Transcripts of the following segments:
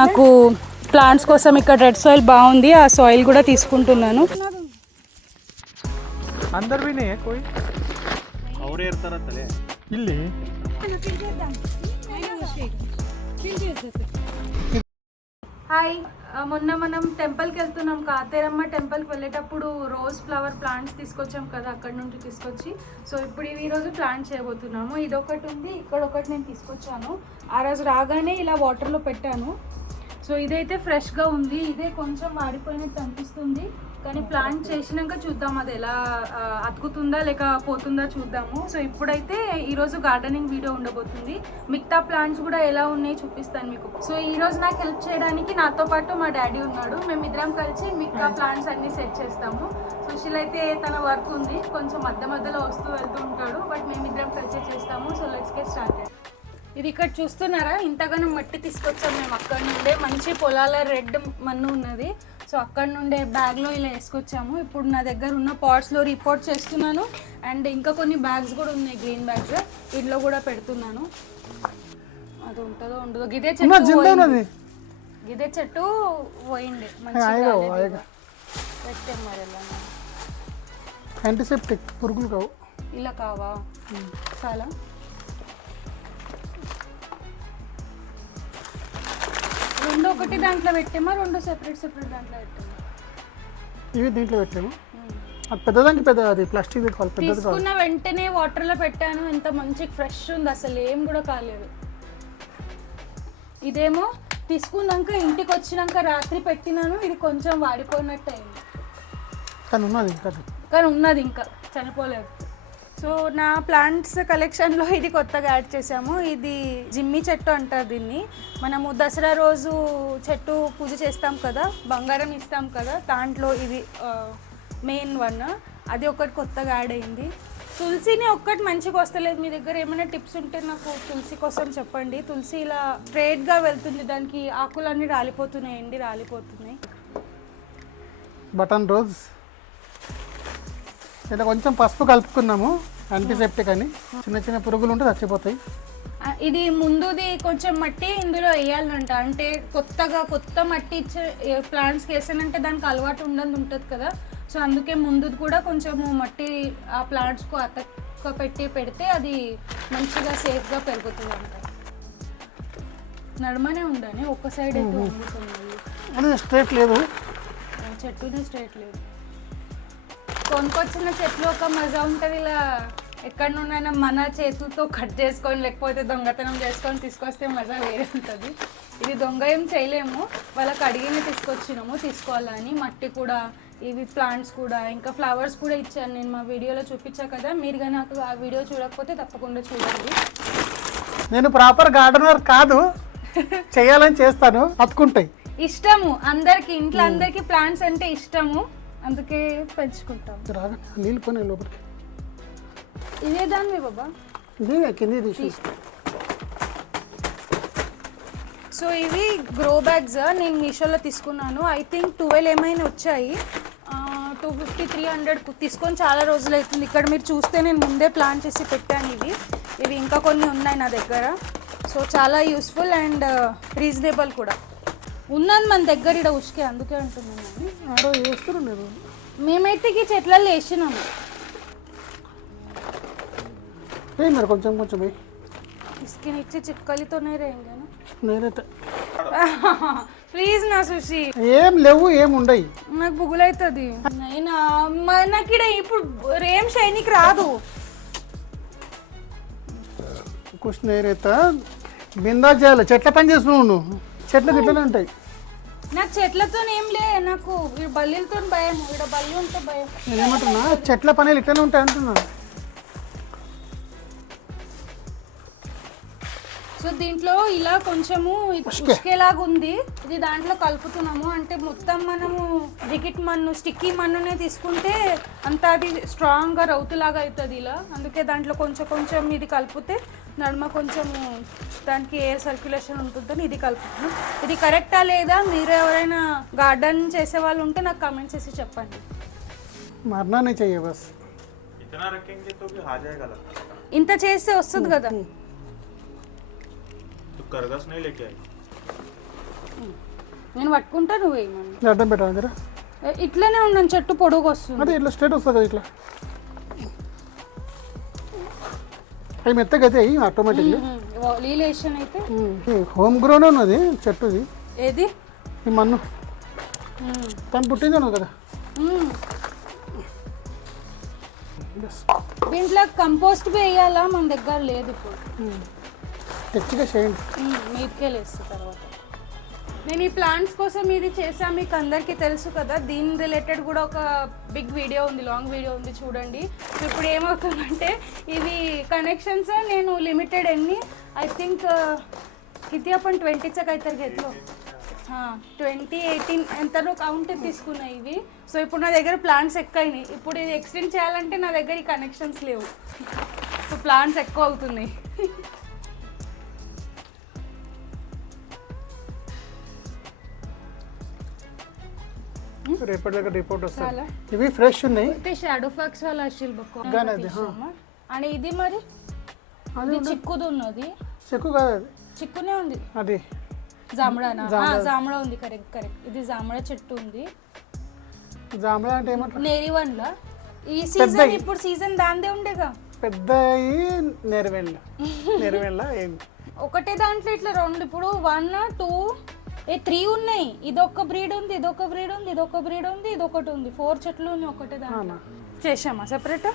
నాకు ప్లాంట్స్ కోసం ఇక్కడ రెడ్ సాయిల్ బాగుంది, ఆ సాయిల్ కూడా తీసుకుంటున్నాను. अंदर भी नहीं है कोई और इर्तारतले ಇಲ್ಲಿ హాయ్, మొన్న మనం టెంపుల్కి వెళ్తున్నాం, కాతేరమ్మ టెంపుల్కి వెళ్ళేటప్పుడు రోజ్ ఫ్లవర్ ప్లాంట్స్ తీసుకొచ్చాం కదా, అక్కడ నుండి తీసుకొచ్చి. సో ఇప్పుడు ఈరోజు ప్లాంట్ చేయబోతున్నాము. ఇది ఒకటి ఉంది, ఇక్కడ ఒకటి నేను తీసుకొచ్చాను. ఆ రోజు రాగానే ఇలా వాటర్లో పెట్టాను. సో ఇదైతే ఫ్రెష్గా ఉంది, ఇదే కొంచెం వాడిపోయినట్టు అనిపిస్తుంది, కానీ ప్లాంట్ చేసినాక చూద్దాం అది ఎలా అతుకుతుందా లేక పోతుందా చూద్దాము. సో ఇప్పుడైతే ఈరోజు గార్డెనింగ్ వీడియో ఉండబోతుంది. మిగతా ప్లాంట్స్ కూడా ఎలా ఉన్నాయి చూపిస్తాను మీకు. సో ఈరోజు నాకు హెల్ప్ చేయడానికి నాతో పాటు మా డాడీ ఉన్నాడు. మేమిద్దరం కలిసి మిగతా ప్లాంట్స్ అన్ని సెట్ చేస్తాము. సుశీల్ అయితే తన వర్క్ ఉంది, కొంచెం మధ్య మధ్యలో వస్తూ వెళ్తూ ఉంటాడు, బట్ మేమిద్దరం కలిసి చేస్తాము. So let's get started. ఇది ఇక్కడ చూస్తున్నారా, ఇంతగానో మట్టి తీసుకొచ్చాం మేము అక్కడ నుండే. మంచి పొలాల రెడ్ మన్ను ఉన్నది, సో అక్కడ నుండే బ్యాగ్లో ఇలా వేసుకొచ్చాము. ఇప్పుడు నా దగ్గర ఉన్న పాట్స్లో రిపోర్ట్ చేస్తున్నాను, అండ్ ఇంకా కొన్ని బ్యాగ్స్ కూడా ఉన్నాయి, గ్రీన్ బ్యాగ్స్, ఇంట్లో కూడా పెడుతున్నాను. అది ఉంటుందో ఉండదో. గిదే చెట్టు పోయింది, మంచిగా పెట్టాం. మరి ఎలా యాంటీసెప్టిక్ పురుగులు కావు, ఇలా కావా? చాలా రెండు ఒకటి దాంట్లో పెట్టామా, రెండు సెపరేట్ దాంట్లో పెట్టామా? ఇవి దీంట్లో పెట్టాము. అది పెద్దదానికి పెద్ద, అది ప్లాస్టిక్ పెట్టుకోవాలి. తీసుకున్న వెంటనే వాటర్లో పెట్టాను, ఎంత మంచి ఫ్రెష్ ఉంది, అసలు ఏం కూడా కాలేదు. ఇదేమో తీసుకున్నాక ఇంటికి వచ్చినాక రాత్రి పెట్టినాను, ఇది కొంచెం వాడిపోయినట్టు అయింది, కానీ ఉన్నది ఇంకా చనిపోలేదు. సో నా ప్లాంట్స్ కలెక్షన్లో ఇది కొత్తగా యాడ్ చేసాము. ఇది జిమ్మి చెట్టు అంటారు దీన్ని. మనము దసరా రోజు చెట్టు పూజ చేస్తాం కదా, బంగారం ఇస్తాం కదా, దాంట్లో ఇది మెయిన్ వన్. అది ఒకటి కొత్తగా యాడ్ అయింది. తులసిని ఒక్కటి మంచిగా వస్తలేదు, మీ దగ్గర ఏమైనా టిప్స్ ఉంటే నాకు తులసి కోసం చెప్పండి. తులసి ఇలా స్ట్రైట్గా వెళ్తుంది, దానికి ఆకులన్నీ రాలిపోతున్నాయి, ఎండి రాలిపోతున్నాయి. బటన్ రోజ్ ఇలా కొంచెం పసుపు కలుపుకున్నాము, యాంటీసెప్టిక్ అని. చిన్న చిన్న పురుగులు ఉంటే చచ్చిపోతాయి. ఇది ముందుది కొంచెం మట్టి ఇందులో వేయాలంట, అంటే కొత్త మట్టి ఇచ్చే ప్లాంట్స్కి వేసానంటే దానికి అలవాటు ఉంటుంది కదా, సో అందుకే ముందుది కూడా కొంచెం మట్టి ఆ ప్లాంట్స్కు అతక్క పెడితే అది మంచిగా సేఫ్గా పెరుగుతుంది అంట. నడమనే ఉండని ఒక్క సైడ్ అయితే వండుతుంది, స్ట్రైట్ లేదు, చెట్టునే స్ట్రైట్ లేదు. కొనుకొచ్చిన చెట్లు ఒక మజా ఉంటుంది, ఇలా ఎక్కడ నుండైనా మన చేతులతో కట్ చేసుకొని లేకపోతే దొంగతనం చేసుకొని తీసుకొస్తే మజా వేరే ఉంటుంది. ఇది దొంగ ఏం చేయలేము, వాళ్ళకి అడిగిన తీసుకొచ్చినాము తీసుకోవాలని. మట్టి కూడా, ఇవి ప్లాంట్స్ కూడా, ఇంకా ఫ్లవర్స్ కూడా ఇచ్చాను నేను మా వీడియోలో చూపించా కదా. మీరు కానీ నాకు ఆ వీడియో చూడకపోతే తప్పకుండా చూడండి. నేను ప్రాపర్ గార్డెనర్ కాదు, చేయాలని చేస్తాను, అతుకుంటాయి. ఇష్టము అందరికి, ఇంట్లో అందరికి ప్లాంట్స్ అంటే ఇష్టము, అందుకే పెంచుకుంటాం. నీళ్ళు కొని లోపలికి ఇదే దానివి బాబా, సో ఇవి గ్రో బ్యాగ్స్ నేను మీషోలో తీసుకున్నాను. ఐ థింక్ 12 ఏమైనా వచ్చాయి, 250 300 తీసుకొని చాలా రోజులు అవుతుంది. ఇక్కడ మీరు చూస్తే నేను ముందే ప్లాన్ చేసి పెట్టాను. ఇవి ఇంకా కొన్ని ఉన్నాయి నా దగ్గర. సో చాలా యూస్ఫుల్ అండ్ రీజనబుల్ కూడా ఉన్నది మన దగ్గర ఇక్కడ ఉష్కే, అందుకే అంటున్నాను. మేమైతే ఈ చెట్లలో వేసినాము, మరి కొంచెం కొంచెం इसके नीचे चिपकली तो नहीं रहेंगे ना? ప్లీజ్ నా సుషి, ఏం లేవు, ఏం ఉండయి. నాకు బుగులైతుంది. నైనా నాకు ఇక్కడ ఇప్పుడు ఏం షైనిక్ రాదు. కుష్ నేరేతా బిందా చేయాలి, చెట్ల పని చేస్తున్నావు నువ్వు. చెట్లకు ఇట్లనే ఉంటాయి. నాకు చెట్లతో ఏం లే, నాకు బల్లీలతో భయం. ఇక్కడ బల్లి ఉంటే భయం. నేనేమంటున్నా, చెట్ల పనులు ఇట్లనే ఉంటాయి అంటున్నా. సో దీంట్లో ఇలా కొంచెము ఉష్కేలాగా ఉంది, ఇది దాంట్లో కలుపుతున్నాము. అంటే మొత్తం మనము జిగిట్ మన్ను, స్టిక్కీ మన్నునే తీసుకుంటే అంత అది స్ట్రాంగ్గా రౌతులాగా అవుతుంది ఇలా. అందుకే దాంట్లో కొంచెం ఇది కలిపితే నడుమ కొంచెం దానికి ఎయిర్ సర్క్యులేషన్ ఉంటుందని ఇది కలుపుతున్నాం. ఇది కరెక్టా లేదా, మీరు ఎవరైనా గార్డెన్ చేసే వాళ్ళు ఉంటే నాకు కామెంట్స్ చేసి చెప్పండి. ఇంత చేస్తే వస్తుంది కదా. करगस नहीं लेके आई, నేను పట్టుకుంటా, నువ్వు వేయమని. అడ్డం పెట్టాలి జరా. ఇట్లనే ఉన్నాను, చెట్టు పొడుగు వస్తుంది. అంటే ఇట్లా స్ట్రేట్ వస్తుంది కదా ఇట్లా. అవి మెత్తగా అయితే ఆటోమేటిక్లీ. లీలేషన్ అయితే హోమ్ గ్రోన్ ఉన్నది చెట్టుది. ఏది? ఈ మన్ను తను పుట్టింది అన్నది కదా. దీంట్లో కంపోస్ట్ వేయాలా? మన దగ్గర లేదు ఇప్పుడు. తెచ్చిగా చేయండి, మీదకే లేస్తా తర్వాత. నేను ఈ ప్లాంట్స్ కోసం ఇది చేసా, మీకు అందరికీ తెలుసు కదా. దీని రిలేటెడ్ కూడా ఒక బిగ్ వీడియో ఉంది, లాంగ్ వీడియో ఉంది, చూడండి. ఇప్పుడు ఏమవుతుందంటే ఇవి కనెక్షన్స్ నేను లిమిటెడ్ ఎన్ని ఐ థింక్ किती आपण 20चा काहीतरी घेतलो. 2018 ఎంతలో కౌంట్ తీసుకున్నా ఇవి. సో ఇప్పుడు నా దగ్గర ప్లాంట్స్ ఎక్కువైనాయి. ఇప్పుడు ఇది ఎక్స్టెండ్ చేయాలంటే నా దగ్గర ఈ కనెక్షన్స్ లేవు. సో ప్లాంట్స్ ఎక్కువ అవుతున్నాయి. రేపటి దగ్గర రిపోర్ట్ వస్తుంది. ఇవి ఫ్రెష్ ఉన్నాయి. షాడో ఫాక్స్ వాళ్ళ అసలు అని ఇది మరి అది చిక్కుది ఉన్నది. చిక్కు కాదు అది, చిక్కునే ఉంది. అది జామడానా? జామడా ఉంది. Correct correct. ఇది జామడా చెట్టు ఉంది. జామడా అంటే ఏమంటారు? నేరివన్లా ఈ సీజన్, ఇప్పుడు సీజన్ దాందే ఉండేగా. పెద్ద నెరవెళ్ళ ఏంటి ఒకటే దాంట్లో ఇట్లా రెండు, ఇప్పుడు 1 2 3 ఉన్నాయి. ఇదొక బ్రీడ్ ఉంది, ఇదొక బ్రీడ్ ఉంది, ఇదొక బ్రీడ్ ఉంది, ఇదొకటి ఉంది. 4 చెట్లు ఉన్నాయి ఒకటే దాంట్లో. చేసామా సెపరేట్?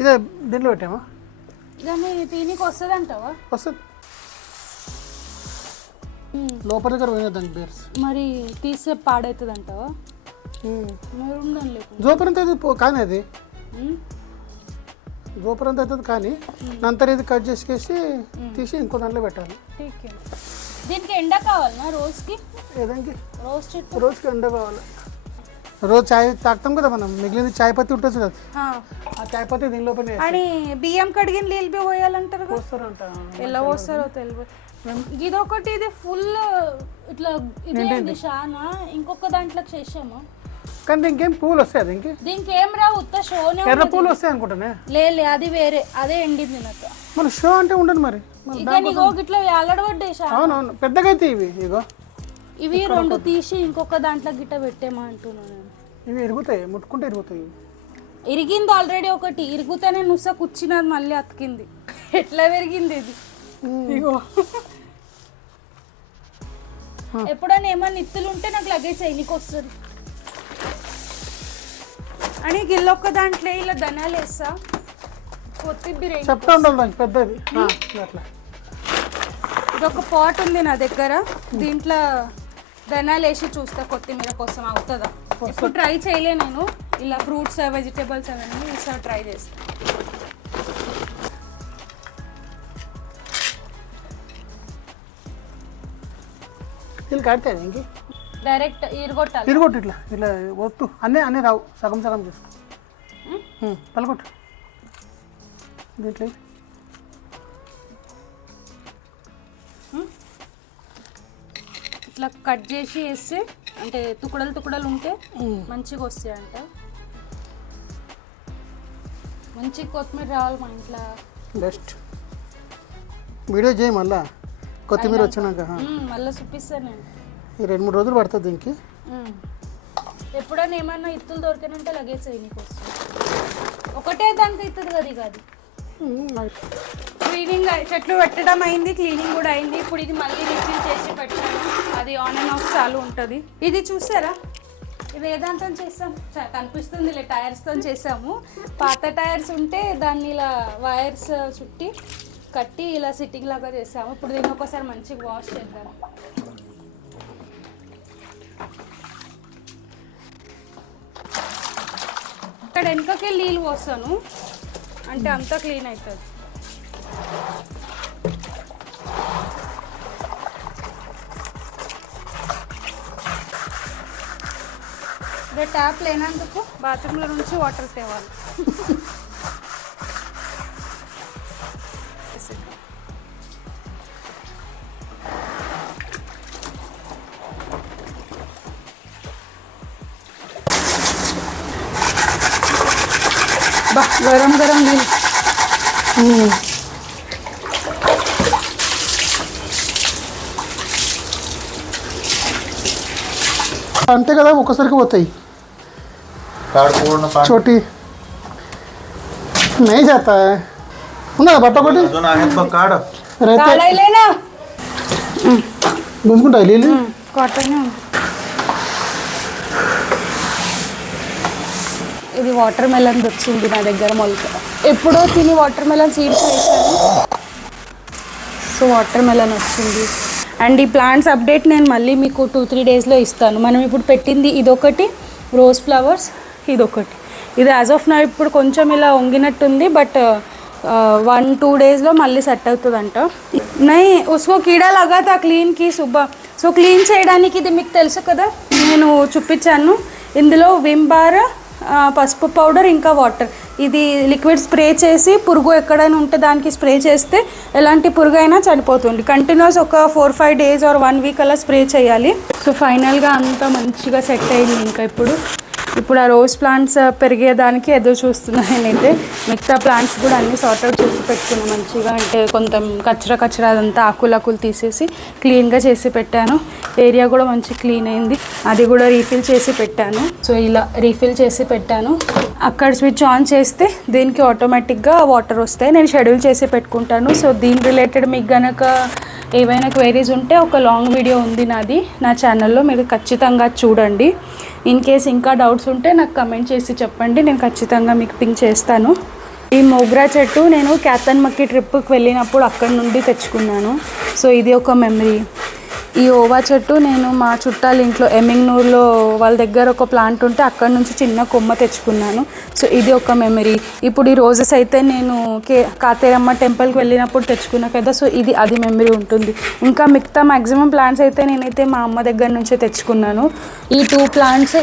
ఇదే దీంట్లో పెట్టామా? దాన్ని దీనికి వస్తుంది అంటావా? వస్తుంది. లోపల దగ్గర పోయినా దానికి బేర్స్ మరి తీసే పాడవుతుంది అంటావా? మరి ఉండాలి జోపరంత అవుతుంది కానీ అది జోపరంత అవుతుంది కానీ నంతర ఇది కట్ చేసేసి తీసి ఇంకో దాంట్లో పెట్టాలి. దీనికి ఎండ కావాలన్నా రోజుకి? ఏదానికి? రోజ్ చెట్టు రోజుకి ఎండ కావాలి. రోజు చాయ్ తాగుతాం కదా మనం, మిగిలింది చాయ్ పత్తి ఉంటుంది కదా, ఆ చాయ్ పత్తి దీని లోపల. అని బియ్యం కడిగిన నీళ్ళు పోయాలంటారు. పోస్తారంట. ఎలా పోస్తారో తెలియదు. ఇదొకటి, ఇది ఫుల్ ఇట్లా ఇది షానా. ఇంకొక దాంట్లో చేసాము కానీ దీనికి ఏం పూలు వస్తాయి? అది దీనికి ఏం రావు, ఉత్త షోనే. ఎర్ర పూలు వస్తాయి అనుకుంటానే. లే అది వేరే, అదే ఎండింది నాకు. మరి షో అంటే ఉండదు మరి. ఇట్లా అల్లడబడ్డాయి. అవునవును, పెద్దగా అయితే ఇవి ఇగో ఇవి రెండు తీసి ఇంకొక దాంట్లో గిట్ట పెట్టేమా అంటున్నాను. ఇవి ఇరుగుతాయి, ముట్టుకుంటే ఇరుగుతాయి. ఇరిగింది ఆల్రెడీ ఒకటి. ఇరుగుతానే నుస కూర్చున్నది, మళ్ళీ అతికింది. ఎట్లా పెరిగింది ఇది? ఇగో ఎప్పుడైనా ఏమన్నా ఇత్తులు ఉంటే నాకు లగేజ్ చేయనికి వస్తుంది అని గిల్లొక్క దాంట్లో ఇలా ధనాలు వేస్తా. కొత్తిమీర చెప్తా ఉండాలి దానికి పెద్దది. అట్లా ఇదొక పాట్ ఉంది నా దగ్గర, దీంట్లో ధనాలు వేసి చూస్తా కొత్తిమీర కోసం అవుతుందా. ఇప్పుడు ట్రై చేయలే నేను ఇలా ఫ్రూట్స్ వెజిటేబుల్స్ అవన్నీ ఈసారి ట్రై చేస్తా. వీళ్ళు కడితే ఇంక డైరెక్ట్ ఇరగొట్టాలి. ఇరగొట్టు ఇట్లా ఇట్లా వద్దు, అన్నీ రావు, సగం సగం చేసుకో. పలకొట్టు దీంట్లో. ఇట్లా కట్ చేసి వేస్తే అంటే తుక్కడలు తుక్కడలు ఉంటే మంచిగా వస్తాయంట. మంచి కొత్తిమీర రావాలి మా ఇంట్లో. బెస్ట్ వీడియో చేయి మళ్ళా కొత్తిమీర వచ్చినాక. మళ్ళీ చూపిస్తాను నేను. ఈ 2-3 రోజులు పడుతుంది దీనికి. ఎప్పుడైనా ఏమన్నా ఇత్తులు దొరికినంటే లగేజ్ చేయడానికి వస్తుంది. ఒకటే దానికి ఇస్తుంది కదా ఇక. అది క్లీనింగ్ చెట్లు పెట్టడం అయింది, క్లీనింగ్ కూడా అయింది. ఇప్పుడు ఇది మళ్ళీ రిఫిల్ చేసి పెట్టాను. అది ఆన్ అండ్ ఆఫ్ చాలు ఉంటుంది. ఇది చూసారా, ఇది ఏదాంతో చేస్తాం కనిపిస్తుంది, టైర్స్తో చేసాము. పాత టైర్స్ ఉంటే దాన్ని ఇలా వైర్స్ చుట్టి కట్టి ఇలా సిట్టింగ్ లాగా చేసాము. ఇప్పుడు దీన్ని ఒకసారి మంచిగా వాష్ చేద్దాం. ఇక్కడ వెనకకి నీళ్ళు పోస్తాను అంటే అంతా క్లీన్ అవుతుంది. ఇదే ట్యాప్ లేనందుకు బాత్రూంలో నుంచి వాటర్ తేవాలి. गरम गरम नहीं అంతే కదా, ఒక్కసారికి పోతాయి. छोटी नहीं जाता है ना बट्टा कोटी गुंजुకుంటా లీలి ఇది వాటర్ మెలన్ వచ్చింది నా దగ్గర మొలక. ఎప్పుడో తిని వాటర్ మెలన్ సీడ్స్ వేసాను. సో వాటర్ మెలన్ వచ్చింది. అండ్ ఈ ప్లాంట్స్ అప్డేట్ నేను మళ్ళీ మీకు 2-3 డేస్లో ఇస్తాను. మనం ఇప్పుడు పెట్టింది ఇదొకటి రోజ్ ఫ్లవర్స్, ఇదొకటి. ఇది యాజ్ ఆఫ్ నా ఇప్పుడు కొంచెం ఇలా వంగినట్టుంది, బట్ 1-2 డేస్లో మళ్ళీ సెట్ అవుతుందంట. నై ఉస్కో కీడా లగా తా క్లీన్కి సుబ్బా. సో క్లీన్ చేయడానికి ఇది మీకు తెలుసు కదా, నేను చూపించాను. ఇందులో విమ్ బార్, పసుపు పౌడర్, ఇంకా వాటర్. ఇది లిక్విడ్ స్ప్రే చేసి పురుగు ఎక్కడైనా ఉంటే దానికి స్ప్రే చేస్తే ఎలాంటి పురుగు అయినా చనిపోతుంది. కంటిన్యూస్ ఒక 4-5 డేస్ ఆర్ 1 వీక్ అలా స్ప్రే చేయాలి. సో ఫైనల్గా అంతా మంచిగా సెట్ అయింది. ఇంకా ఇప్పుడు ఆ రోజ్ ప్లాంట్స్ పెరిగేదానికి ఎదురు చూస్తున్నాను నేనైతే. మిగతా ప్లాంట్స్ కూడా అన్నీ సార్ట్అవుట్ చేసి పెట్టుకున్నాను మంచిగా. అంటే కొంచెం కచ్చరా అదంతా ఆకులు తీసేసి క్లీన్గా చేసి పెట్టాను. ఏరియా కూడా మంచి క్లీన్ అయింది. అది కూడా రీఫిల్ చేసి పెట్టాను. సో ఇలా రీఫిల్ చేసి పెట్టాను. అక్కడ స్విచ్ ఆన్ చేస్తే దీనికి ఆటోమేటిక్గా వాటర్ వస్తాయి. నేను షెడ్యూల్ చేసి పెట్టుకుంటాను. సో దీని రిలేటెడ్ మీకు కనుక ఏవైనా క్వైరీస్ ఉంటే ఒక లాంగ్ వీడియో ఉంది నాది నా ఛానల్లో, మీరు ఖచ్చితంగా చూడండి. ఇన్ కేస్ ఇంకా డౌట్స్ ఉంటే నాకు కమెంట్ చేసి చెప్పండి, నేను ఖచ్చితంగా మీకు పింక్ చేస్తాను. ఈ మోగ్రా చెట్టు నేను క్యాతన్మక్కి ట్రిప్కి వెళ్ళినప్పుడు అక్కడి నుండి తెచ్చుకున్నాను. సో ఇది ఒక మెమరీ. ఈ ఓవా చెట్టు నేను మా చుట్టాల ఇంట్లో ఎమ్మింగ్నూర్లో వాళ్ళ దగ్గర ఒక ప్లాంట్ ఉంటే అక్కడ నుంచి చిన్న కొమ్మ తెచ్చుకున్నాను. సో ఇది ఒక మెమరీ. ఇప్పుడు ఈ రోజెస్ అయితే నేను కాతేరమ్మ టెంపుల్కి వెళ్ళినప్పుడు తెచ్చుకున్నా కదా, సో అది మెమరీ ఉంటుంది. ఇంకా మిగతా మ్యాక్సిమం ప్లాంట్స్ అయితే నేనైతే మా అమ్మ దగ్గర నుంచే తెచ్చుకున్నాను. ఈ 2 ప్లాంట్స్,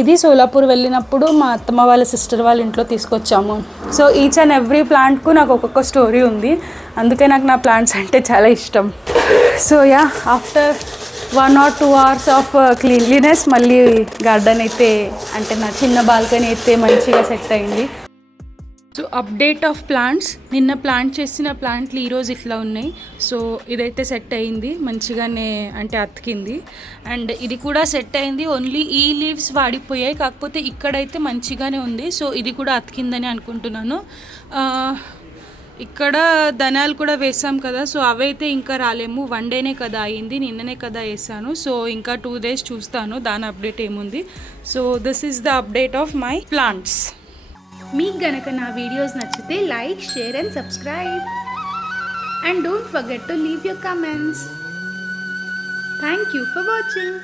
ఇది సోలాపూర్ వెళ్ళినప్పుడు మా అత్తమ్మ వాళ్ళ సిస్టర్ వాళ్ళ ఇంట్లో తీసుకొచ్చాము. సో ఈచ్ అండ్ ఎవ్రీ ప్లాంట్కు నాకు ఒక్కొక్క స్టోరీ ఉంది. అందుకే నాకు నా ప్లాంట్స్ అంటే చాలా ఇష్టం. So yeah, after 1 or 2 hours of cleanliness మళ్ళీ గార్డెన్ అయితే, అంటే నా చిన్న బాల్కనీ అయితే మంచిగా సెట్ అయింది. సో అప్డేట్ ఆఫ్ ప్లాంట్స్, నిన్న ప్లాంట్ చేసిన ప్లాంట్లు ఈరోజు ఇట్లా ఉన్నాయి. సో ఇదైతే సెట్ అయింది మంచిగానే, అంటే అతికింది. అండ్ ఇది కూడా సెట్ అయింది. ఓన్లీ ఈ లీవ్స్ వాడిపోయాయి, కాకపోతే ఇక్కడైతే మంచిగానే ఉంది. సో ఇది కూడా అతికిందని అనుకుంటున్నాను. ఇక్కడ ధనియాలు కూడా వేసాం కదా, సో అవైతే ఇంకా రాలేము. 1 డేనే కదా అయింది, నిన్ననే కదా వేసాను. సో ఇంకా 2 days చూస్తాను దాని అప్డేట్ ఏముంది. So this is the update of my plants. మీకు గనక నా వీడియోస్ నచ్చితే like, share and subscribe. And don't forget to leave your comments. Thank you for watching.